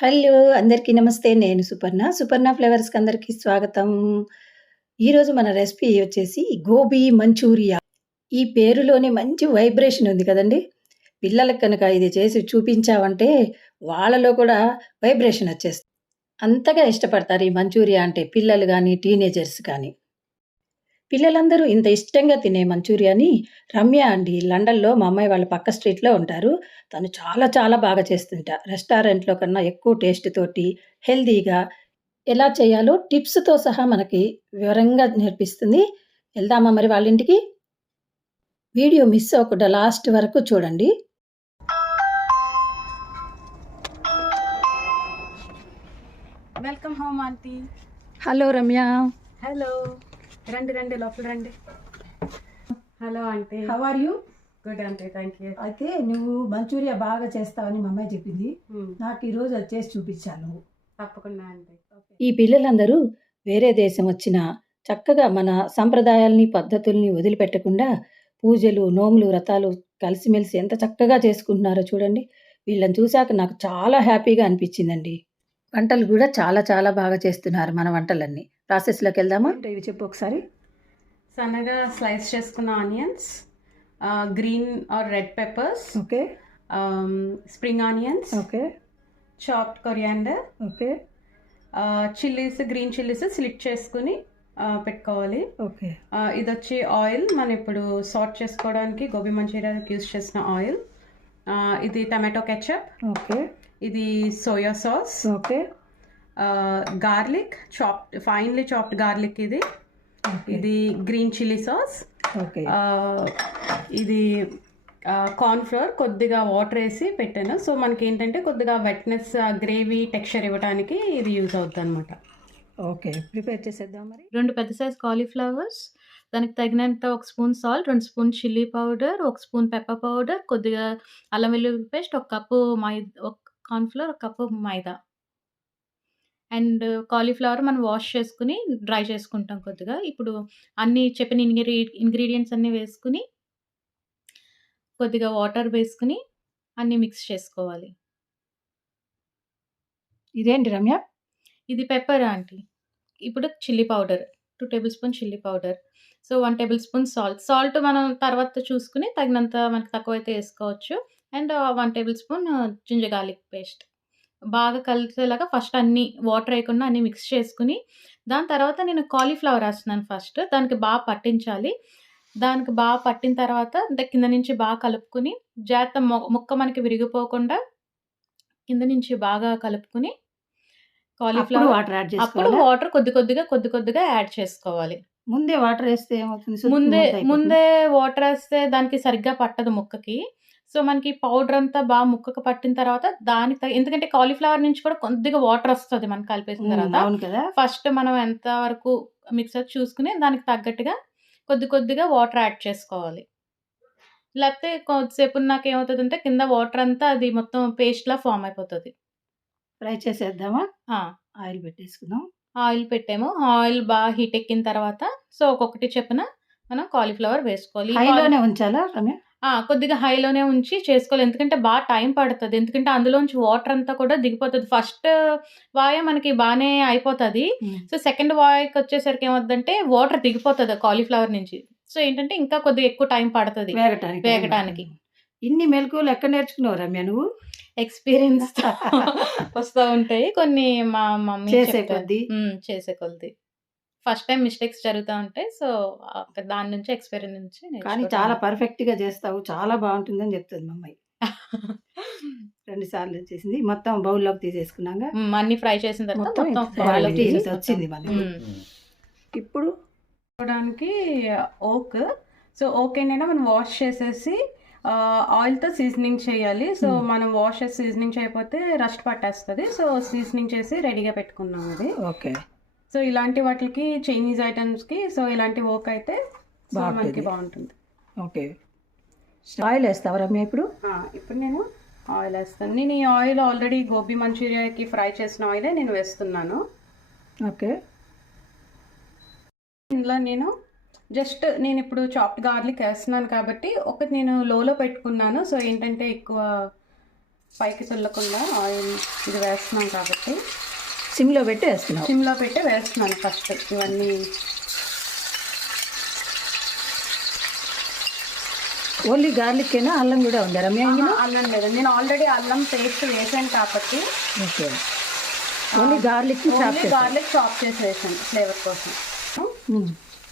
Hello! అందరికీ నమస్తే. నేను సుపర్ణ. సుపర్ణ ఫ్లేవర్స్‌కి అందరికీ స్వాగతం. ఈరోజు మన రెసిపీ వచ్చేసి గోబీ మంచూరియా. ఈ పేరులోనే మంచి వైబ్రేషన్ ఉంది కదండీ! పిల్లలకి కనుక ఇది చేసి చూపించావంటే వాళ్ళలో కూడా వైబ్రేషన్ వచ్చేస్తుంది. అంతగా ఇష్టపడతారు ఈ మంచూరియా అంటే పిల్లలు గాని, టీనేజర్స్ కానీ. పిల్లలందరూ ఇంత ఇష్టంగా తినే మంచూరియాని రమ్య అండి లండన్‌లో మా అమ్మాయి వాళ్ళ పక్క స్ట్రీట్‌లో ఉంటారు. తను చాలా చాలా బాగా చేస్తుంట. రెస్టారెంట్‌లో కన్నా ఎక్కువ టేస్ట్ తోటి, హెల్తీగా ఎలా చేయాలో టిప్స్‌తో సహా మనకి వివరంగా నేర్పిస్తుంది. వెళ్దామా మరి వాళ్ళ ఇంటికి? వీడియో మిస్ అవ్వకుండా లాస్ట్ వరకు చూడండి. Welcome home aunty. Hello Ramya. Hello, రండి రండి లోపల రండి. Hello aunty, how are you? Good aunty, thank you. అయితే నువ్వు మంచూరియా బాగా చేస్తావని మా అమ్మాయి చెప్పింది. నాకు ఈరోజు అది చేసి చూపించాను నువ్వు. తప్పకుండా ఆంటీ. ఈ పిల్లలందరూ వేరే దేశం వచ్చినా చక్కగా మన సంప్రదాయాల్ని, పద్ధతుల్ని వదిలిపెట్టకుండా పూజలు, నోములు, వ్రతాలు కలిసిమెలిసి ఎంత చక్కగా చేసుకుంటున్నారో చూడండి. వీళ్ళని చూసాక నాకు చాలా హ్యాపీగా అనిపించిందండి. వంటలు గూడా చాలా చాలా బాగా చేస్తున్నారు మన వంటలన్నీ. ప్రాసెస్‌లోకెళ్దామా? ఇవి చెప్పు ఒకసారి. సన్నగా స్లైస్ చేసుకున్న onions, green are red peppers, okay. Spring onions, okay. Chopped coriander, okay. Chillies, green chillies slit చేసుకుని పెట్టుకోవాలి. ఓకే. ఇది వచ్చి ఆయిల్, మనం ఇప్పుడు సార్ట్ చేసుకోవడానికి గోబీ మంచూరియాకి యూస్ చేసిన ఆయిల్. ఇది టమాటో కెచప్. ఓకే. ఇది soya sauce. Okay. Garlic, chopped finely chopped garlic. ఇది గ్రీన్ చిల్లీ సాస్. ఓకే. ఇది కార్న్ ఫ్లోర్, కొద్దిగా వాటర్ వేసి పెట్టాను. సో మనకి ఏంటంటే కొద్దిగా వెట్నెస్, గ్రేవీ టెక్స్చర్ ఇవ్వడానికి ఇది యూజ్ అవుతుంది అనమాట. ఓకే. ప్రిపేర్ చేసేద్దాం మరి. 2 పెద్ద సైజ్ కాలీఫ్లవర్స్, దానికి తగినంత 1 spoon salt, 2 spoon chilli powder, 1 spoon pepper powder, కొద్దిగా అల్లం వెల్లుల్లి paste, 1 cup cornflour, 1 cup maida. And cauliflower మనం వాష్ చేసుకొని డ్రై చేసుకుంటాం కొద్దిగా. ఇప్పుడు అన్నీ చెప్పిన ఇంగ్రీడియెంట్స్ అన్నీ వేసుకొని, కొద్దిగా వాటర్ వేసుకొని అన్నీ మిక్స్ చేసుకోవాలి. ఇదేంటి రమ్య? ఇది పెప్పర్ ఆంటీ. ఇప్పుడు chilli powder 2 tablespoon chilli powder. So 1 tablespoon salt. Salt మనం తర్వాత చూసుకొని తగినంత మనకు తక్కువైతే ఏసుకోవచ్చు. And 1 tablespoon ginger garlic paste. బాగా కలిసేలాగా ఫస్ట్ అన్నీ వాటర్ ఏయకుండా అన్నీ మిక్స్ చేసుకొని, దాని తర్వాత నేను కాలీఫ్లవర్ ఏస్తున్నాను ఫస్ట్. దానికి బాగా పట్టించాలి. దానికి బాగా పట్టిన తర్వాత కింద నుంచి బాగా కలుపుకొని, జాగ్రత్త ముక్క మనకి విరిగిపోకుండా కింద నుంచి బాగా కలుపుకొని కాలీఫ్లవర్ వాటర్ యాడ్ అప్పుడు చేసుకోవాలా? వాటర్ కొద్ది కొద్దిగా యాడ్ చేసుకోవాలి. ముందే వాటర్ ఏస్తే ఏమవుతుంది? ముందే వాటర్ ఏస్తే దానికి సరిగ్గా పట్టదు ముక్కకి. సో మనకి పౌడర్ అంతా బాగా ముక్కకు పట్టిన తర్వాత దానికి ఎందుకంటే కాలీఫ్లవర్ నుంచి కూడా కొద్దిగా వాటర్ వస్తది మనం కలిపేసిన తర్వాత. అవును కదా! ఫస్ట్ మనం ఎంత వరకు మిక్సర్ చూసుకొని దానికి తగ్గట్టుగా కొద్దిగా వాటర్ యాడ్ చేసుకోవాలి. లేకపోతే కొద్దిసేపు ఉన్నాక ఏమవుతదంటే కింద వాటర్ అంతా అది మొత్తం పేస్ట్‌లా ఫార్మ్ అయిపోతది. ఫ్రై చేసేద్దామా? ఆ! ఆయిల్ పెట్టేసుకుందాం. ఆయిల్ పెట్టాము. ఆయిల్ బాగా హీట్ ఎక్కిన తర్వాత సో ఒక్కొక్కటి చొప్పున మనం కాలీఫ్లవర్ వేసుకోవాలి. హైలోనే ఉంచాలా రమ్య? కొద్దిగా హైలోనే ఉంచి చేసుకోవాలి. ఎందుకంటే బాగా టైం పడతది. ఎందుకంటే అందులోంచి వాటర్ అంతా కూడా దిగిపోతది. ఫస్ట్ వాయ మనకి బానే అయిపోతది. సో సెకండ్ వాయకొచ్చేసరికి ఏమవుద్దంటే వాటర్ దిగిపోతది కాలీఫ్లవర్ నుంచి. సో ఏంటంటే ఇంకా కొద్దిగా ఎక్కువ టైం పడతది వేగటానికి. ఇన్ని మెళకువలు ఎక్కడ నేర్చుకున్నావు రమ్య నువ్వు? ఎక్స్‌పీరియన్స్‌తో వస్తా ఉంటాయి. కొన్ని మా మమ్మీ చేసే చెప్తారు. కొద్దీ. చేసే కొద్దీ. ఫస్ట్ టైమ్ మిస్టేక్స్ జరుగుతా ఉంటాయి. సో దాని నుంచి ఎక్స్‌పీరియన్స్ నుంచి కానీ నేర్చుకోవడం. చాలా పర్ఫెక్ట్‌గా చేస్తావు. చాలా బావుంటుందని చెప్తది మా అమ్మాయి. 2 సార్లు చేసింది. మొత్తం బౌల్‌లోకి తీసేసుకున్నాంగా. అన్నీ ఫ్రై చేసిన తర్వాత మొత్తం మొత్తం ఇంత బౌల్‌లోకి క్వాలిటీ ఇంత తీసేసుకుంటాం. వచ్చింది మనకి. ఇప్పుడు చేసుకోవడానికి ఓక్. సో ఓక్ ఏంటంటే మనం వాష్ చేసేసి ఆయిల్తో సీజనింగ్ చేయాలి. సో మనం వాష్ చేసి సీజనింగ్ చేయకపోతే రస్ట్ పట్టేస్తుంది. సో సీజనింగ్ చేసి రెడీగా పెట్టుకున్నాం ఇది. ఓకే. సో ఇలాంటి వాటికి చైనీస్ ఐటమ్స్కి సో ఇలాంటి ఓక్ అయితే సో మనకి బాగుంటుంది. ఓకే. ఆయిల్ వేస్తావా రమ్య ఇప్పుడు? ఇప్పుడు నేను ఆయిల్ వేస్తాను. నేను ఈ ఆయిల్ ఆల్రెడీ గోబీ మంచూరియాకి ఫ్రై చేసిన ఆయిలే నేను వేస్తున్నాను. ఓకే. ఇందులో నేను ఇప్పుడు చాప్డ్ గార్లిక్ వేస్తున్నాను కాబట్టి ఒకటి నేను లోలో పెట్టుకున్నాను. సో ఏంటంటే ఎక్కువ పైకి తుల్లకుండా ఆయిల్ ఇది వేస్తున్నాం కాబట్టి సిమ్లో పెట్టి వేస్తున్నావు. సిమ్లో పెట్టి వేస్తున్నాను ఫస్ట్ ఇవన్నీ. ఓన్లీ గార్లిక్ అయినా అల్లం కూడా ఉందా రమ్య ఇందులో? అల్లం లేదు, నేను ఆల్రెడీ అల్లం పేస్ట్ వేసాను కాబట్టి okay, only garlic garlic chop చేసి వేసాను ఫ్లేవర్ కోసం.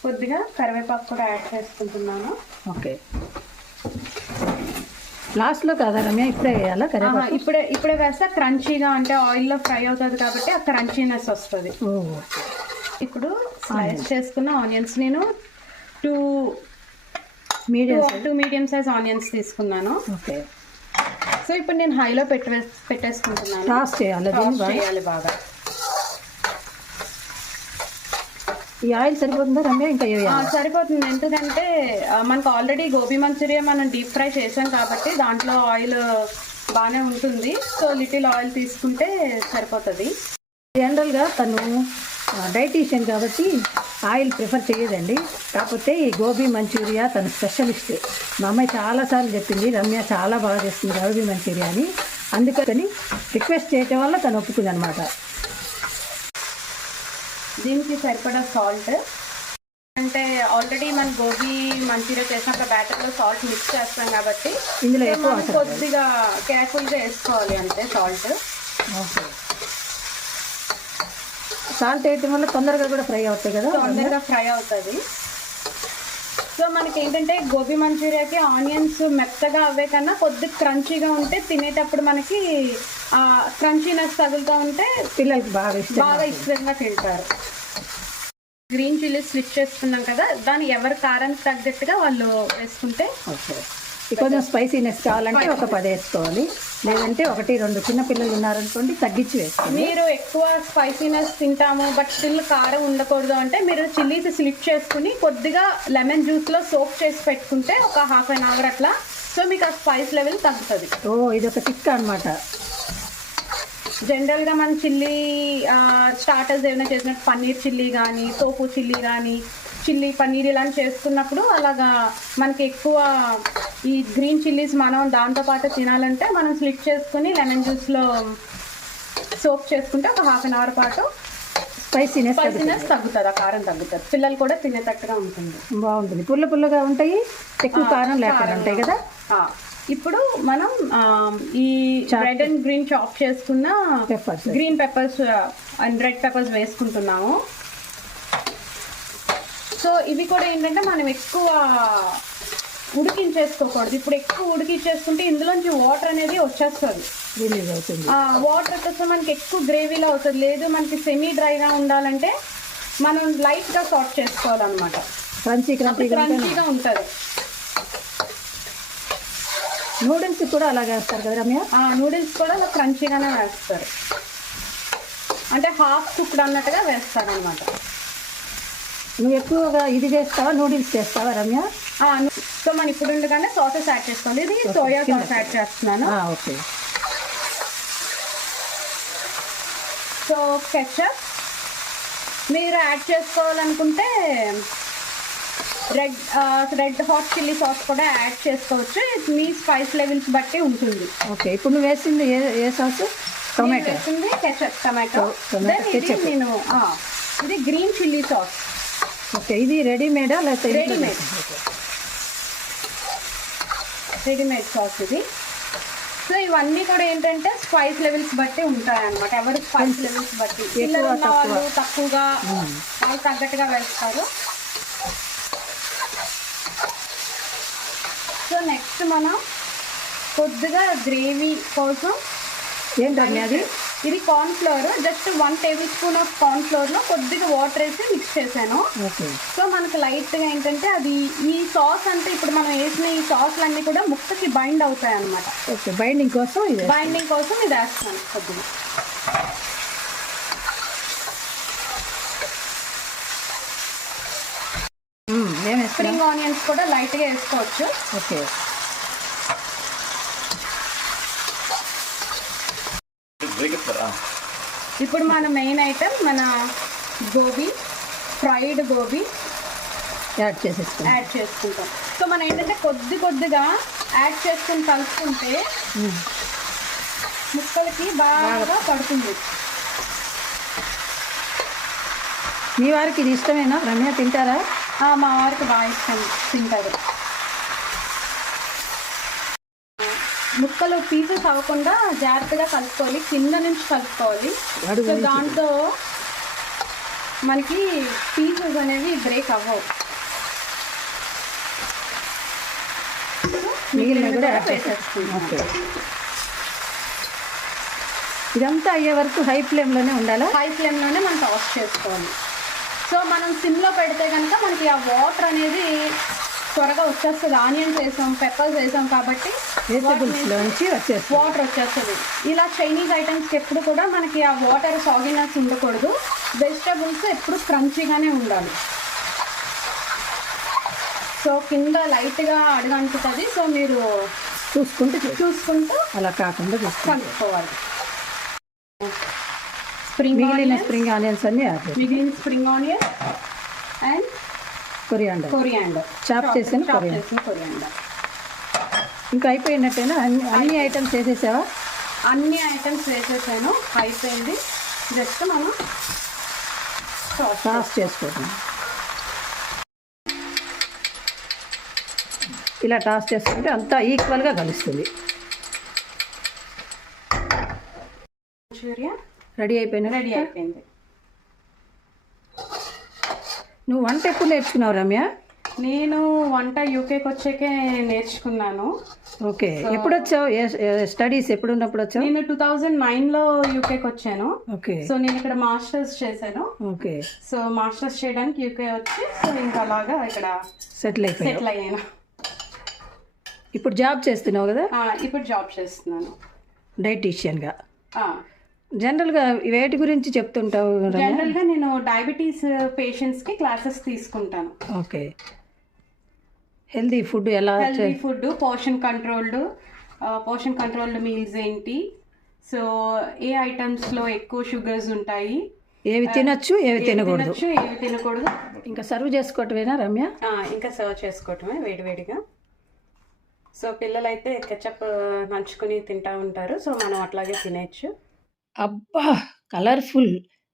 కొద్దిగా కరివేపాకు కూడా యాడ్ చేసుకుంటున్నాను. ఓకే, లాస్ట్లో కాదా రమ్య? ఇప్పుడే వేయాలా కరివేపాకు? ఇప్పుడే వేస్తే క్రంచీగా, అంటే ఆయిల్లో ఫ్రై అవుతుంది కాబట్టి ఆ క్రంచీనెస్ వస్తుంది. ఇప్పుడు స్లైస్ చేసుకున్న ఆనియన్స్ నేను టూ మీడియం సైజ్ ఆనియన్స్ తీసుకున్నాను. ఓకే, సో ఇప్పుడు నేను హైలో పెట్టేసుకుంటున్నాను. టాస్ చేయాలి బాగా. ఈ ఆయిల్ సరిపోతుందా రమ్య? ఇంకా సరిపోతుంది, ఎందుకంటే మనకు ఆల్రెడీ గోబీ మంచూరియా మనం డీప్ ఫ్రై చేసాం కాబట్టి దాంట్లో ఆయిల్ బాగానే ఉంటుంది. సో లిటిల్ ఆయిల్ తీసుకుంటే సరిపోతుంది. జనరల్గా తను డైటీషియన్ కాబట్టి ఆయిల్ ప్రిఫర్ చేయదండి. కాకపోతే ఈ గోబీ మంచూరియా తను స్పెషలిస్ట్. మా అమ్మాయి చాలాసార్లు చెప్పింది రమ్య చాలా బాగా చేస్తుంది గోబీ మంచూరియా అని. అందుకని రిక్వెస్ట్ చేయటం వల్ల తను ఒప్పుకుంది అనమాట. దీనికి సరిపడా సాల్ట్, అంటే ఆల్రెడీ మన గోబీ మంచూరియా చేసినప్పుడు బ్యాటర్లో సాల్ట్ మిక్స్ చేస్తాం కాబట్టి ఇందులో ఎక్కువ కొద్దిగా కేర్ఫుల్గా వేసుకోవాలి అంతే సాల్ట్. ఓకే, సాల్ట్ వేయటం వల్ల తొందరగా కూడా ఫ్రై అవుతాయి కదా? తొందరగా ఫ్రై అవుతుంది. సో మనకి ఏంటంటే గోబీ మంచూరియాకి ఆనియన్స్ మెత్తగా అవే కన్నా కొద్దిగా క్రంచీగా ఉంటే తినేటప్పుడు మనకి క్రంచీనెస్ తగులుతూ ఉంటే పిల్లలకి బాగా ఇష్టంగా తింటారు. గ్రీన్ చిల్లీ స్లిప్ చేసుకున్నాం కదా, దాన్ని ఎవరి కారానికి తగ్గట్టుగా వాళ్ళు వేసుకుంటే. ఓకే, కొంచెం స్పైసీనెస్ కావాలంటే ఒక 10 వేసుకోవాలి, లేదంటే 1-2 చిన్న పిల్లలు ఉన్నారనుకోండి తగ్గించి వేసుకోండి. మీరు ఎక్కువ స్పైసీనెస్ తింటాము బట్ స్టిల్ కారం ఉండకూడదు అంటే మీరు చిల్లీస్ స్లిప్ చేసుకుని కొద్దిగా లెమన్ జ్యూస్లో సోప్ చేసి పెట్టుకుంటే ఒక ½ an hour అట్లా, సో మీకు ఆ స్పైస్ లెవెల్ తగ్గుతుంది. ఇది ఒక టిక్ అనమాట. జనరల్గా మనం చిల్లీ స్టార్టర్స్ ఏమైనా చేసినట్టు పన్నీర్ చిల్లీ కానీ, తోపు చిల్లీ కానీ, చిల్లీ పన్నీర్ ఇలాంటి చేసుకున్నప్పుడు అలాగా మనకి ఎక్కువ ఈ గ్రీన్ చిల్లీస్ మనం దాంతోపాటు తినాలంటే మనం స్లిప్ చేసుకుని లెమన్ జ్యూస్లో సోప్ చేసుకుంటే ఒక ½ an hour పాటు స్పైసీనెస్ తగ్గుతుంది, ఆ కారం తగ్గుతుంది, పిల్లలు కూడా తినేటట్టుగా ఉంటుంది. బాగుంటుంది, పుల్లగా ఉంటాయి, ఎక్కువ కారం లేకుండా ఉంటాయి కదా. ఇప్పుడు మనం ఈ రెడ్ అండ్ గ్రీన్ చాప్ చేసుకున్న green peppers and red peppers వేసుకుంటున్నాము. సో ఇవి కూడా ఏంటంటే మనం ఎక్కువ ఉడికించేసుకోకూడదు. ఇప్పుడు ఎక్కువ ఉడికించేసుకుంటే ఇందులోంచి వాటర్ అనేది వచ్చేస్తుంది, వాటర్ వచ్చేస్తే మనకి ఎక్కువ గ్రేవీలో అవుతుంది. లేదు మనకి సెమీ డ్రైగా ఉండాలంటే మనం లైట్గా సాట్ చేసుకోవాలన్నమాట, క్రంచీగా ఉంటుంది. నూడిల్స్ కూడా అలాగే వేస్తారు కదా రమ్య? నూడిల్స్ కూడా అలా క్రంచీగానే వేస్తారు, అంటే హాఫ్ కుక్డ్ అన్నట్టుగా వేస్తారు అనమాట. నువ్వు ఎక్కువగా ఇది చేస్తావా, నూడిల్స్ చేస్తావా రమ్య? సో మనం ఇప్పుడు ఉండగానే సాసెస్ యాడ్ చేసుకోండి. ఇది సోయా సాస్ యాడ్ చేస్తున్నాను. ఓకే, సో కెచప్ మీరు యాడ్ చేసుకోవాలనుకుంటే రెడ్ హాట్ చిల్లీ సాస్ కూడా యాడ్ చేసుకోవచ్చు, మీ స్పైస్ లెవెల్స్ బట్టి ఉంటుంది. ఓకే, ఇప్పుడు నువ్వు వేసింది ఏ సాస్? టొమాటో వేసింది టొమాటో. నేను ఇది గ్రీన్ చిల్లీ సాస్. ఓకే, ఇది రెడీమేడా లేకపోతే? రెడీమేడ్ సాస్ ఇది. సో ఇవన్నీ కూడా ఏంటంటే స్పైస్ లెవెల్స్ బట్టి ఉంటాయి అన్నమాట, ఎవరి స్పైస్ లెవెల్స్ బట్టి. పిల్లలు ఉన్న వాళ్ళు తక్కువగా, వాళ్ళు తగ్గట్టుగా వేస్తారు. సో నెక్స్ట్ మనం కొద్దిగా గ్రేవీ కోసం ఏంటండి అది? ఇది corn flour, just 1 tablespoon of corn ఫ్లోర్లో కొద్దిగా వాటర్ వేసి మిక్స్ చేశాను. సో మనకు లైట్గా ఏంటంటే అది ఈ సాస్ అంటే ఇప్పుడు మనం వేసిన ఈ సాస్లన్నీ కూడా ముక్కకి బైండ్ అవుతాయి అన్నమాట. ఓకే, బైండింగ్ కోసం ఇది వేస్తాను కొద్దిగా. స్ప్రింగ్ ఆనియన్స్ కూడా లైట్గా వేసుకోవచ్చు. ఓకే, ఇప్పుడు మన మెయిన్ ఐటమ్ మన గోబీ, ఫ్రైడ్ గోబీ యాడ్ చేసుకుంటాం. సో మనం ఏంటంటే కొద్దిగా యాడ్ చేసుకుని కలుపుకుంటే ముక్కలకి బాగా పడుతుంది. మీ వారికి ఇది ఇష్టమేనా రమ్య, తింటారా? మా వారికి బాగా ఇష్టం, తింటారు. ముక్కలు పీసెస్ అవ్వకుండా జాగ్రత్తగా కలుపుకోవాలి, కింద నుంచి కలుపుకోవాలి. సో దాంతో మనకి పీసెస్ అనేవి బ్రేక్ అవ్వవు. మిగిలిన కూడా యాడ్ చేసేస్తుంది. ఓకే, ఇదంతా అయ్యే వరకు హై ఫ్లేమ్లోనే ఉండాలా? హై ఫ్లేమ్లోనే మనం టాస్ చేసుకోవాలి. సో మనం సిమ్లో పెడితే కనుక మనకి ఆ వాటర్ అనేది త్వరగా వచ్చేస్తుంది. ఆనియన్స్ వేసాం, పెప్పర్స్ వేసాం కాబట్టి వెజిటబుల్స్లోంచి వచ్చేస్తుంది, వాటర్ వచ్చేస్తుంది. ఇలా చైనీస్ ఐటమ్స్కి ఎప్పుడు కూడా మనకి ఆ వాటర్ సాగినెస్ ఉండకూడదు. వెజిటబుల్స్ ఎప్పుడు క్రంచీగానే ఉండాలి. సో కింద లైట్గా అడుగంటుతుంది. సో మీరు చూసుకుంటూ అలా కాకుండా కలుపుకోవాలి. మిగిలిన స్ప్రింగ్ ఆనియన్స్ అన్ని యాడ్ చేయాలి. మిగిలిన spring onion and coriander chop చేసిన కొరియాండర్. ఇంకా అయిపోయినట్టేనా? అన్ని ఐటమ్స్ వేసేసావా? అన్ని ఐటమ్స్ వేసేసాను, అయిపోయింది. జస్ట్ మనం టాస్ చేసుకోవడం. ఇలా టాస్ చేసుకుంటే అంతా ఈక్వల్గా కలుస్తుంది. మంచూరియా రెడీ అయిపోయింది. నువ్వు వంట ఎప్పుడు నేర్చుకున్నావు రమ్య? నేను వంట యూకేకి వచ్చాకే నేర్చుకున్నాను. ఓకే, ఎప్పుడు వచ్చావు? స్టడీస్ ఎప్పుడు ఉన్నప్పుడు వచ్చావు? నేను 2009లో యూకేకి వచ్చాను. ఓకే, సో నేను ఇక్కడ మాస్టర్స్ చేశాను. ఓకే, సో మాస్టర్స్ చేయడానికి యూకే వచ్చి సో ఇంకా అలాగా ఇక్కడ సెటిల్ అయ్యాను. ఇప్పుడు జాబ్ చేస్తున్నావు కదా? ఇప్పుడు జాబ్ చేస్తున్నాను డైటీషియన్గా. ఆ, జనరల్గా వేటి గురించి చెప్తుంటావు? జనరల్గా నేను డయాబెటీస్ పేషెంట్స్కి క్లాసెస్ తీసుకుంటాను. ఓకే, హెల్దీ ఫుడ్ ఎలా? Healthy food, portion controlled meals ఏంటి, సో ఏ ఐటమ్స్లో ఎక్కువ షుగర్స్ ఉంటాయి, ఏవి తినొచ్చు ఏవి తినకూడదు. ఇంకా సర్వ్ చేసుకోవటమేనా రమ్య? ఇంకా సర్వ్ చేసుకోవటమే వేడివేడిగా. సో పిల్లలైతే కెచప్ నంచుకుని తింటా ఉంటారు, సో మనం అట్లాగే తినేయచ్చు. అబ్బా, కలర్ఫుల్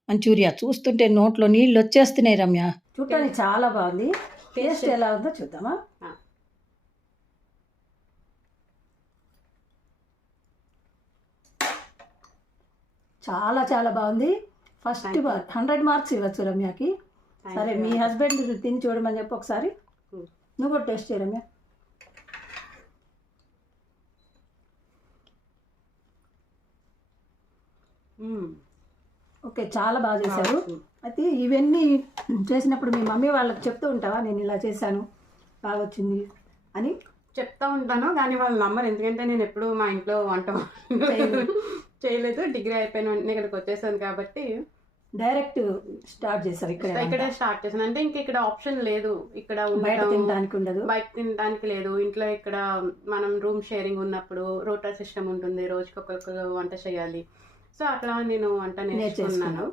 మంచూరియా చూస్తుంటే నోట్లో నీళ్ళు వచ్చేస్తున్నాయి రమ్య. చూడటానికి చాలా బాగుంది. టేస్ట్ ఎలా ఉందో చూద్దామా? చాలా చాలా బాగుంది. ఫస్ట్ 100 మార్క్స్ ఇవ్వచ్చు రమ్యకి. సరే, మీ హస్బెండ్ తిని చూడమని చెప్పి ఒకసారి నువ్వు కూడా టేస్ట్ చేయ రమ్య. ఓకే, చాలా బాగా చేశారు. అయితే ఇవన్నీ చేసినప్పుడు మీ మమ్మీ వాళ్ళకి చెప్తూ ఉంటావా, నేను ఇలా చేశాను బాగా వచ్చింది అని? చెప్తా ఉంటాను, కానీ వాళ్ళు నమ్మరు. ఎందుకంటే నేను ఎప్పుడు మా ఇంట్లో వంట చేయలేదు. డిగ్రీ అయిపోయిన వెంటనే ఇక్కడికి వచ్చేసాను కాబట్టి డైరెక్ట్ స్టార్ట్ చేశారు. ఇక్కడే స్టార్ట్ చేశాను. అంటే ఇంక ఇక్కడ ఆప్షన్ లేదు. ఇక్కడ బయట తినడానికి ఉండదు, బయట తినడానికి లేదు. ఇంట్లో ఇక్కడ మనం రూమ్ షేరింగ్ ఉన్నప్పుడు రోటా సిస్టమ్ ఉంటుంది, రోజుకి ఒక్కొక్క వంట చేయాలి. సో అట్లా నేను వంట నేర్చుకున్నాను.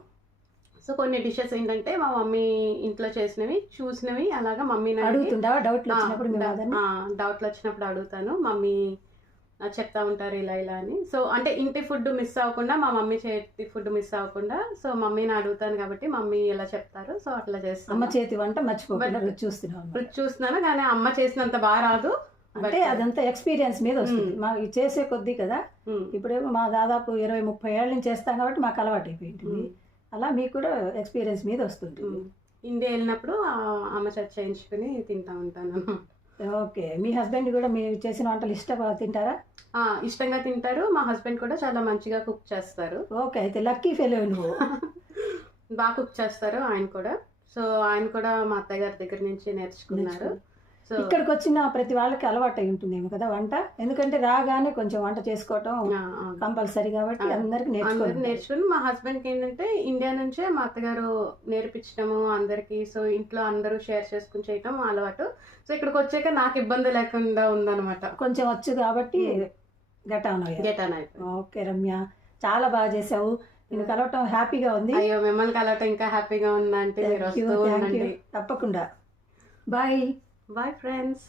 సో కొన్ని డిషెస్ ఏంటంటే మా మమ్మీ ఇంట్లో చేసినవి చూసినవి అలాగా మమ్మీని డౌట్లు వచ్చినప్పుడు అడుగుతాను. మమ్మీ చెప్తా ఉంటారు ఇలా ఇలా అని. సో అంటే ఇంటి ఫుడ్ మిస్ అవ్వకుండా, మా మమ్మీ చేతి ఫుడ్ మిస్ అవ్వకుండా, సో మమ్మీని అడుగుతాను కాబట్టి మమ్మీ ఎలా చెప్తారు సో అట్లా చేస్తాను. అమ్మ చేతి వంట మర్చిపోకుండా రుచి చూస్తున్నాను, కానీ అమ్మ చేసినంత బాగా రాదు. అంటే అదంతా ఎక్స్పీరియన్స్ మీద వస్తుంది. మాకు చేసే కొద్దీ కదా. ఇప్పుడేమో మా దాదాపు 20-30 ఏళ్ళ నుంచి చేస్తాం కాబట్టి మాకు అలవాటు అయిపోయింది. అలా మీకు కూడా ఎక్స్పీరియన్స్ మీద వస్తుంటుంది. ఇండియా వెళ్ళినప్పుడు అమ్మ చేయించుకుని తింటా ఉంటాను. ఓకే, మీ హస్బెండ్ కూడా మీరు చేసిన వంటలు తింటారా? ఇష్టంగా తింటారు. మా హస్బెండ్ కూడా చాలా మంచిగా కుక్ చేస్తారు. ఓకే, అయితే లక్కీ ఫెలో నువ్వు. బాగా కుక్ చేస్తారు ఆయన కూడా. సో ఆయన కూడా మా అత్తయ్య గారి దగ్గర నుంచి నేర్చుకున్నారు. సో ఇక్కడికి వచ్చిన ప్రతి వాళ్ళకి అలవాటు అయి ఉంటుందేమో కదా వంట, ఎందుకంటే రాగానే కొంచెం వంట చేసుకోవటం కంపల్సరీ కాబట్టి అందరికి నేర్చుకుని. మా హస్బెండ్కి ఏంటంటే ఇండియా నుంచే మా అత్తగారు నేర్పించడము అందరికి. సో ఇంట్లో అందరూ షేర్ చేసుకుని చేయటం అలవాటు. సో ఇక్కడికి వచ్చాక నాకు ఇబ్బంది లేకుండా ఉందన్నమాట. కొంచెం వచ్చు కాబట్టి గెటాన్ అయిపోయింది. ఓకే రమ్య, చాలా బాగా చేసావు. నేను కలవటం హ్యాపీగా ఉంది. అయ్యో, మిమ్మల్ని కలవటం ఇంకా హ్యాపీగా ఉందంటే మీరు వస్తూ ఉండండి. తప్పకుండా. Bye friends.